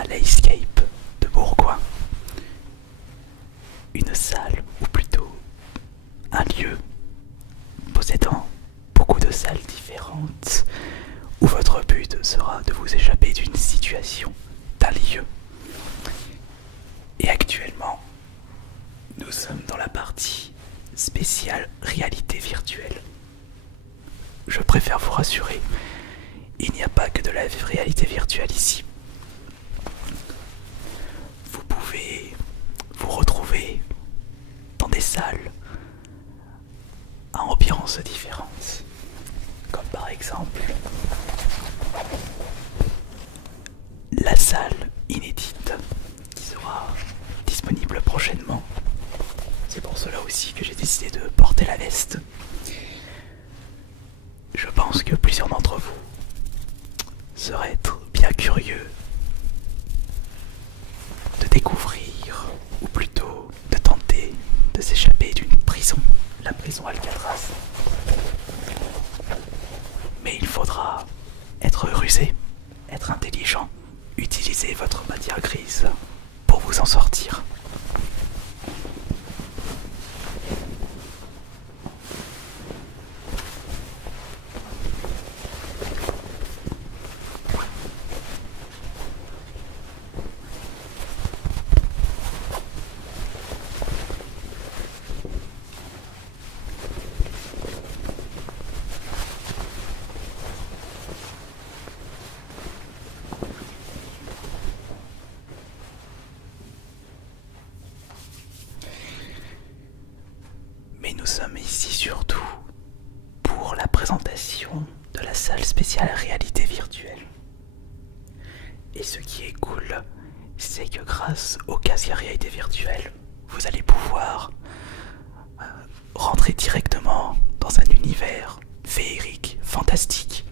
à l'Escape de Bourgoin. Une salle, ou plutôt un lieu possédant beaucoup de salles différentes, où votre but sera de vous échapper d'une situation, d'un lieu. Et actuellement, nous sommes dans la partie spéciale réalité virtuelle. Je préfère vous rassurer, il n'y a pas que de la réalité virtuelle ici. Vous pouvez vous retrouver dans des salles à ambiance différente, comme par exemple la salle inédite qui sera disponible prochainement. C'est pour cela aussi que j'ai décidé de porter la veste. Je pense que plusieurs d'entre vous seraient bien curieux de découvrir, ou plutôt de tenter de s'échapper d'une prison, la prison Alcatraz. Mais il faudra être rusé, être intelligent, utiliser votre matière grise pour vous en sortir. Mais nous sommes ici surtout pour la présentation de la salle spéciale réalité virtuelle. Et ce qui est cool, c'est que grâce au casque à réalité virtuelle, vous allez pouvoir rentrer directement dans un univers féerique, fantastique,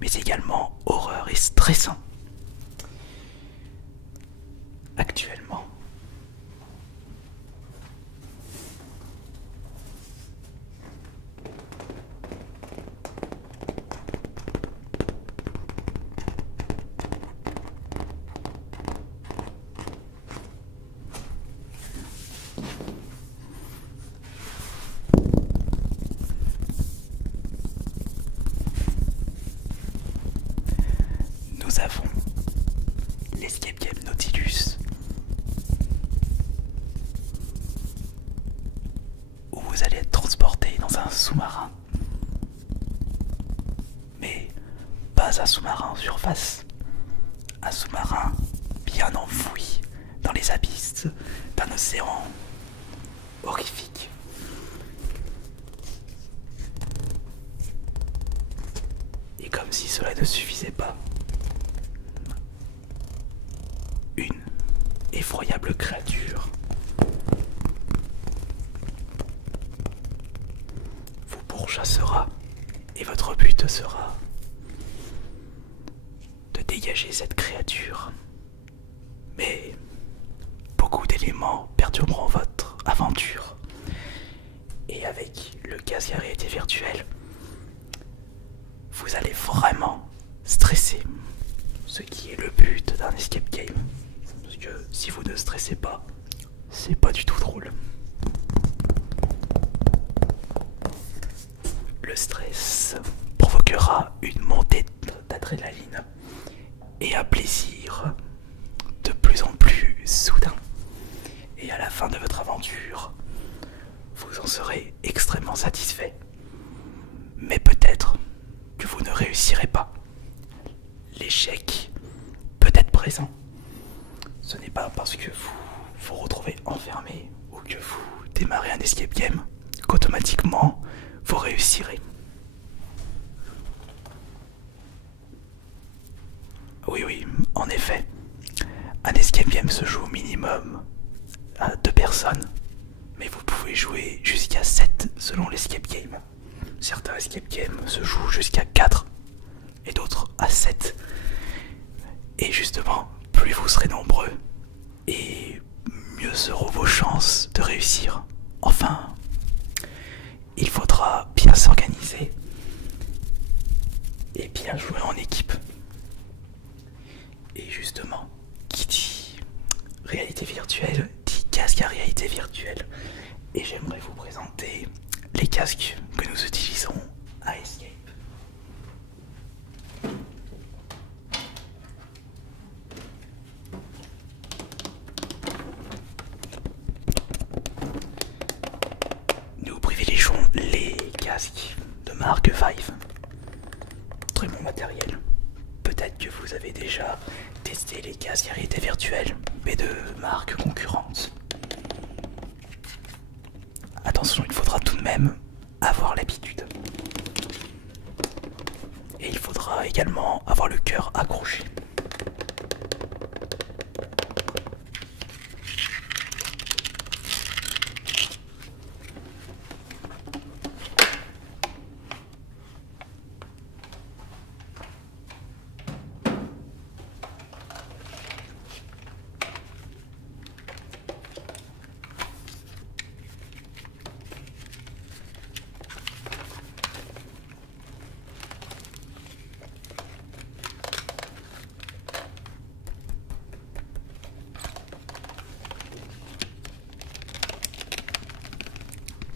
mais également horreur et stressant. Actuellement, nous avons l'Escape Game Nautilus, où vous allez être transporté dans un sous-marin. Mais pas un sous-marin en surface, un sous-marin bien enfoui dans les abysses d'un océan horrifique. Et comme si cela ne suffisait pas, une effroyable créature vous pourchassera, et votre but sera de dégager cette créature. Mais beaucoup d'éléments perturberont votre aventure, et avec le casque à réalité virtuelle, vous allez vraiment stresser, ce qui est le but d'un escape game. Parce que si vous ne stressez pas, c'est pas du tout drôle. Le stress provoquera une montée d'adrénaline et un plaisir de plus en plus soudain. Et à la fin de votre aventure, vous en serez extrêmement satisfait. Mais peut-être que vous ne réussirez pas. L'échec peut être présent. Ce n'est pas parce que vous vous retrouvez enfermé ou que vous démarrez un escape game qu'automatiquement vous réussirez. Oui, en effet, un escape game se joue au minimum à 2 personnes, mais vous pouvez jouer jusqu'à 7 selon l'escape game. Certains escape games se jouent jusqu'à 4 et d'autres à 7. Et justement, plus vous serez nombreux, et mieux seront vos chances de réussir. Enfin, il faudra bien s'organiser et bien jouer en équipe. Et justement, qui marque Vive. Très bon matériel. Peut-être que vous avez déjà testé les casques à réalité virtuelle, mais de marques concurrentes. Attention, il faudra tout de même avoir l'habitude. Et il faudra également avoir le cœur accroché.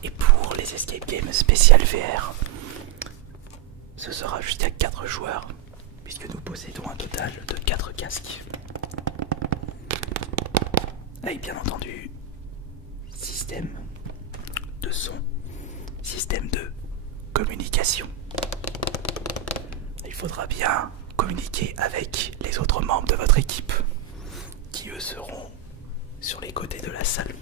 Et pour les escape games spécial VR, ce sera jusqu'à 4 joueurs, puisque nous possédons un total de 4 casques. Avec bien entendu système de son, système de communication. Il faudra bien communiquer avec les autres membres de votre équipe, qui eux seront sur les côtés de la salle.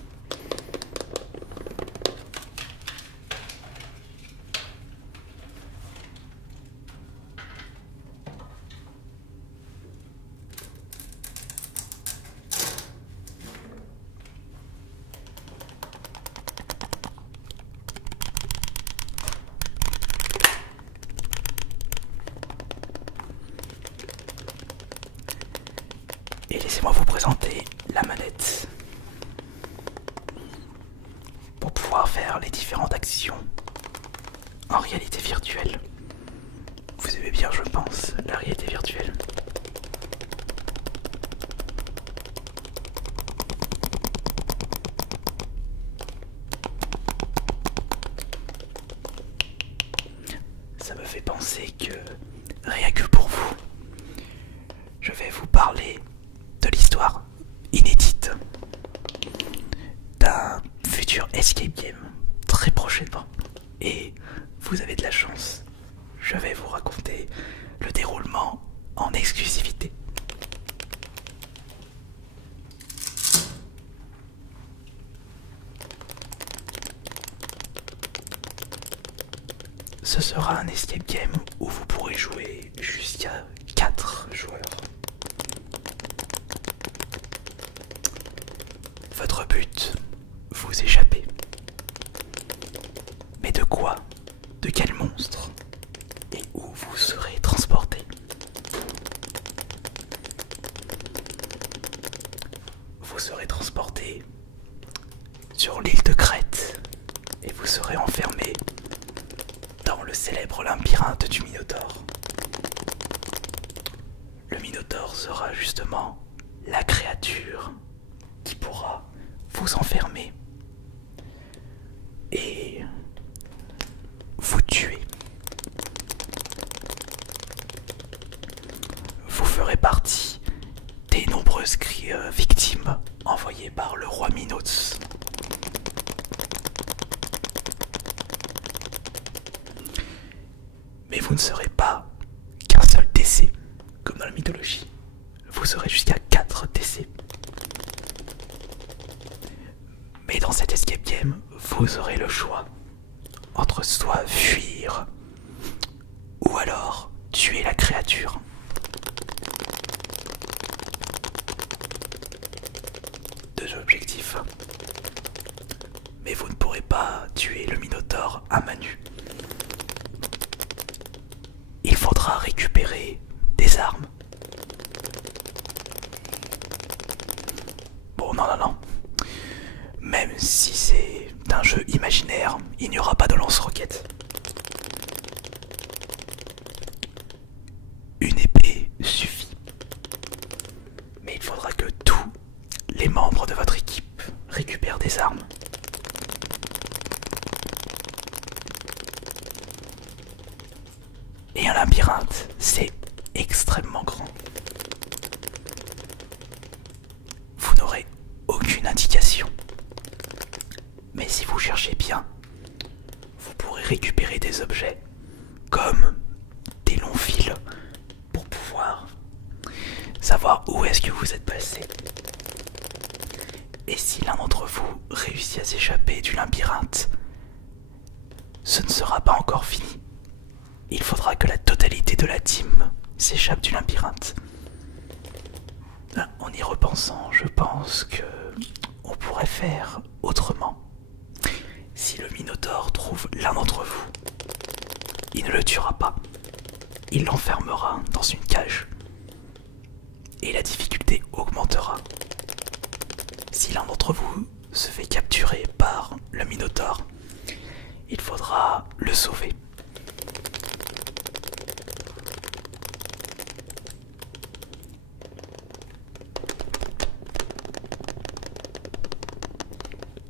Et laissez-moi vous présenter la manette pour pouvoir faire les différentes actions en réalité virtuelle. Vous aimez bien, je pense, la réalité virtuelle. Ça me fait penser que, rien que pour vous, je vais vous parler de l'histoire inédite d'un futur escape game très prochainement. Et vous avez de la chance, je vais vous raconter le déroulement en exclusivité. Ce sera un escape game où vous pourrez jouer jusqu'à 4 joueurs. Votre but, vous échapper. Mais de quoi? De quel monstre? Et où vous serez transporté? Vous serez transporté sur l'île de Crète et vous serez enfermé dans le célèbre labyrinthe du Minotaure. Le Minotaure sera justement la créature qui pourra vous enfermer et vous tuer. Vous ferez partie des nombreuses victimes envoyées par le roi Minos. Mais vous ne serez pas qu'un seul décès, comme dans la mythologie. Vous serez jusqu'à 4 décès. Mais dans cet escape game, vous aurez le choix entre soit fuir ou alors tuer la créature. Deux objectifs. Mais vous ne pourrez pas tuer le Minotaure à main nue. Il faudra récupérer des armes. Bon, non. Même si c'est un jeu imaginaire, il n'y aura pas de lance-roquettes. Une épée suffit. Mais il faudra que tous les membres de votre équipe récupèrent des armes. Et un labyrinthe, c'est extrêmement grand. Vous n'aurez aucune indication. Mais si vous cherchez bien, vous pourrez récupérer des objets comme des longs fils pour pouvoir savoir où est-ce que vous êtes passé. Et si l'un d'entre vous réussit à s'échapper du labyrinthe, ce ne sera pas encore fini. Il faudra que la totalité de la team s'échappe du labyrinthe. En y repensant, je pense que on pourrait faire autrement. Si le Minotaure trouve l'un d'entre vous, il ne le tuera pas. Il l'enfermera dans une cage. Et la difficulté augmentera. Si l'un d'entre vous se fait capturer par le Minotaure, il faudra le sauver.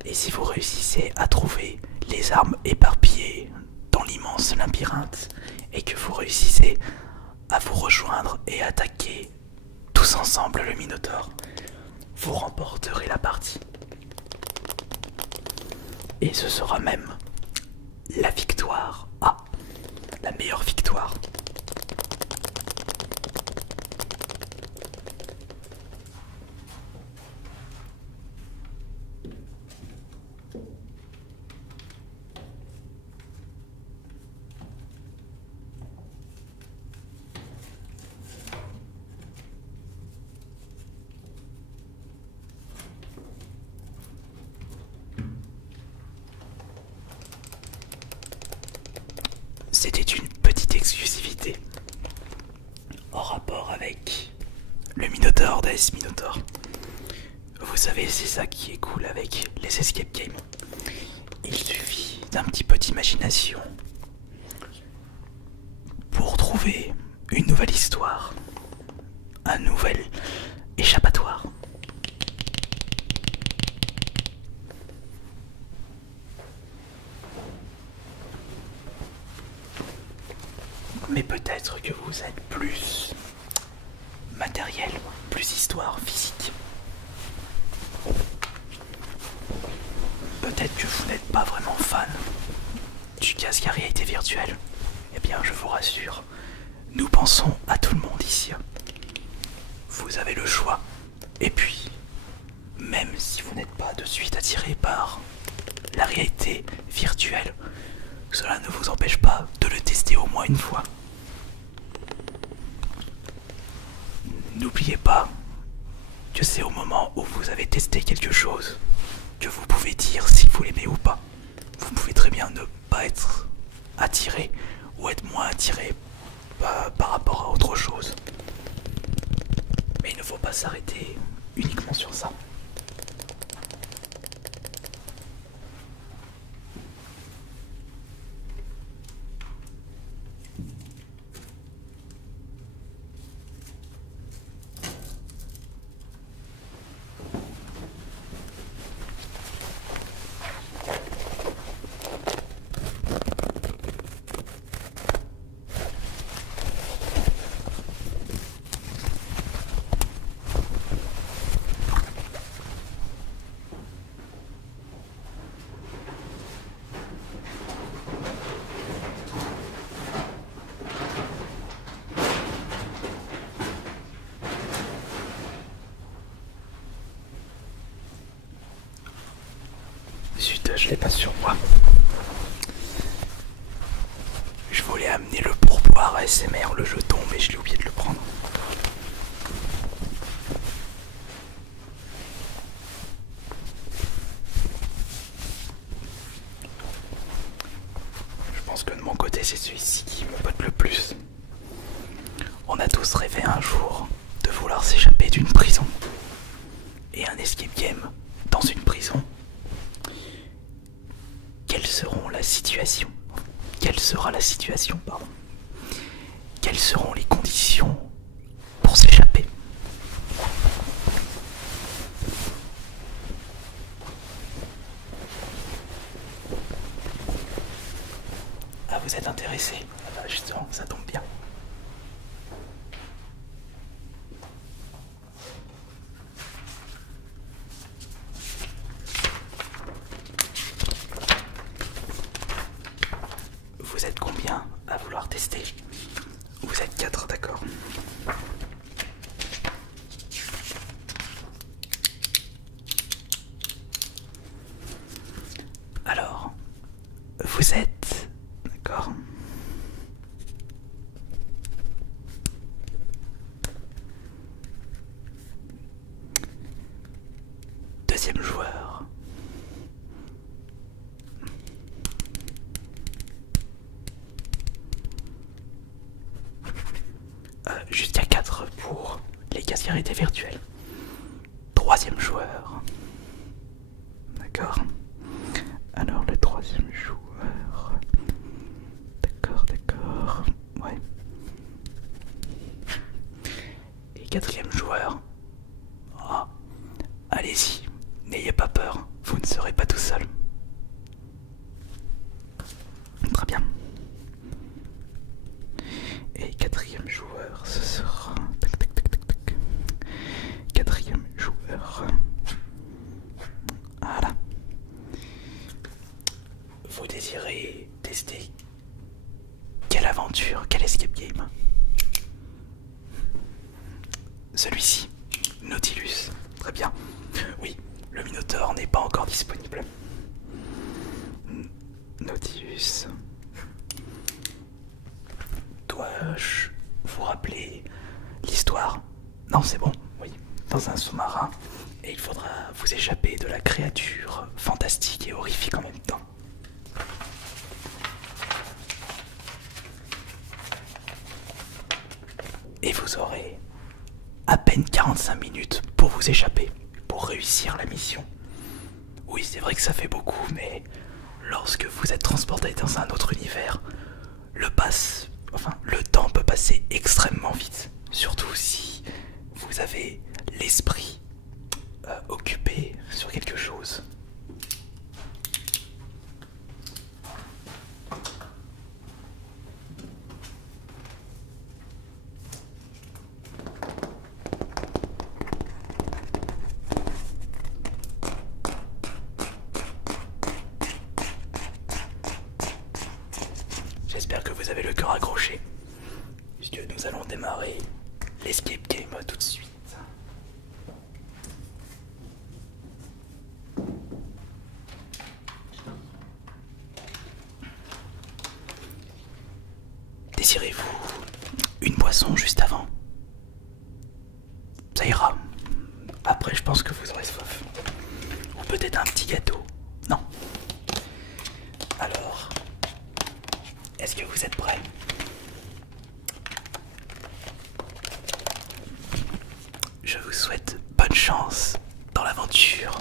Et si vous réussissez à trouver les armes éparpillées dans l'immense labyrinthe et que vous réussissez à vous rejoindre et attaquer tous ensemble le Minotaure, vous remporterez la partie. Et ce sera même la victoire. Ah, la meilleure victoire. C'était une petite exclusivité en rapport avec le Minotaure d'Ice Minotaur. Vous savez, c'est ça qui est cool avec les escape games. Il suffit d'un petit peu d'imagination pour trouver une nouvelle histoire, un nouvel échappatoire. Mais peut-être que vous êtes plus matériel, plus histoire, physique. Peut-être que vous n'êtes pas vraiment fan du casque à réalité virtuelle. Eh bien, je vous rassure, nous pensons à tout le monde ici. Vous avez le choix. Et puis, même si vous n'êtes pas de suite attiré par la réalité virtuelle, cela ne vous empêche pas de le tester au moins une fois. N'oubliez pas que c'est au moment où vous avez testé quelque chose que vous pouvez dire si vous l'aimez ou pas. Vous pouvez très bien ne pas être attiré ou être moins attiré par rapport à autre chose. Mais il ne faut pas s'arrêter uniquement sur ça. Zut, je l'ai pas sur moi. Je voulais amener le pourboire ASMR, le jeton, mais je l'ai oublié de le prendre. Je pense que de mon côté, c'est celui-ci qui me botte le plus. On a tous rêvé un jour de vouloir s'échapper d'une prison. Et un escape game dans une prison. Quelles seront la situation? Quelle sera la situation, pardon? Quelles seront les conditions pour s'échapper? Ah, vous êtes intéressé? Ah bah justement, ça tombe bien. Vous êtes combien rien à vouloir tester. Vous êtes 4, d'accord. Alors, vous êtes... D'accord. Deuxième joueur. Jusqu'à 4 pour les casques-vérités virtuelles. Troisième joueur. D'accord. Alors le troisième joueur. D'accord, d'accord. Ouais. Et quatrième joueur. Oh. Allez-y, n'ayez pas peur, vous ne serez pas tout seul. Très bien. Et quatrième joueur, ce sera... Tac, tac, tac, tac, tac. Quatrième joueur. Voilà. Vous désirez tester quelle aventure, quel escape game? Celui-ci, Nautilus. Très bien. Oui, le Minotaur n'est pas encore disponible. Nautilus. Dois-je vous rappeler l'histoire? Non, c'est bon, oui. Dans un sous-marin, et il faudra vous échapper de la créature fantastique et horrifique en même temps. Et vous aurez à peine 45 minutes pour vous échapper, pour réussir la mission. Oui, c'est vrai que ça fait beaucoup, mais lorsque vous êtes transporté dans un autre univers, le temps peut passer extrêmement vite. Surtout si vous avez l'esprit occupé sur quelque chose. J'espère que vous avez le cœur accroché, puisque nous allons démarrer l'escape game tout de suite. Désirez-vous une boisson juste avant? Ça ira. Après, je pense que vous aurez soif. Ou peut-être un petit gâteau. Non. Alors, est-ce que vous êtes prêts? Je vous souhaite bonne chance dans l'aventure.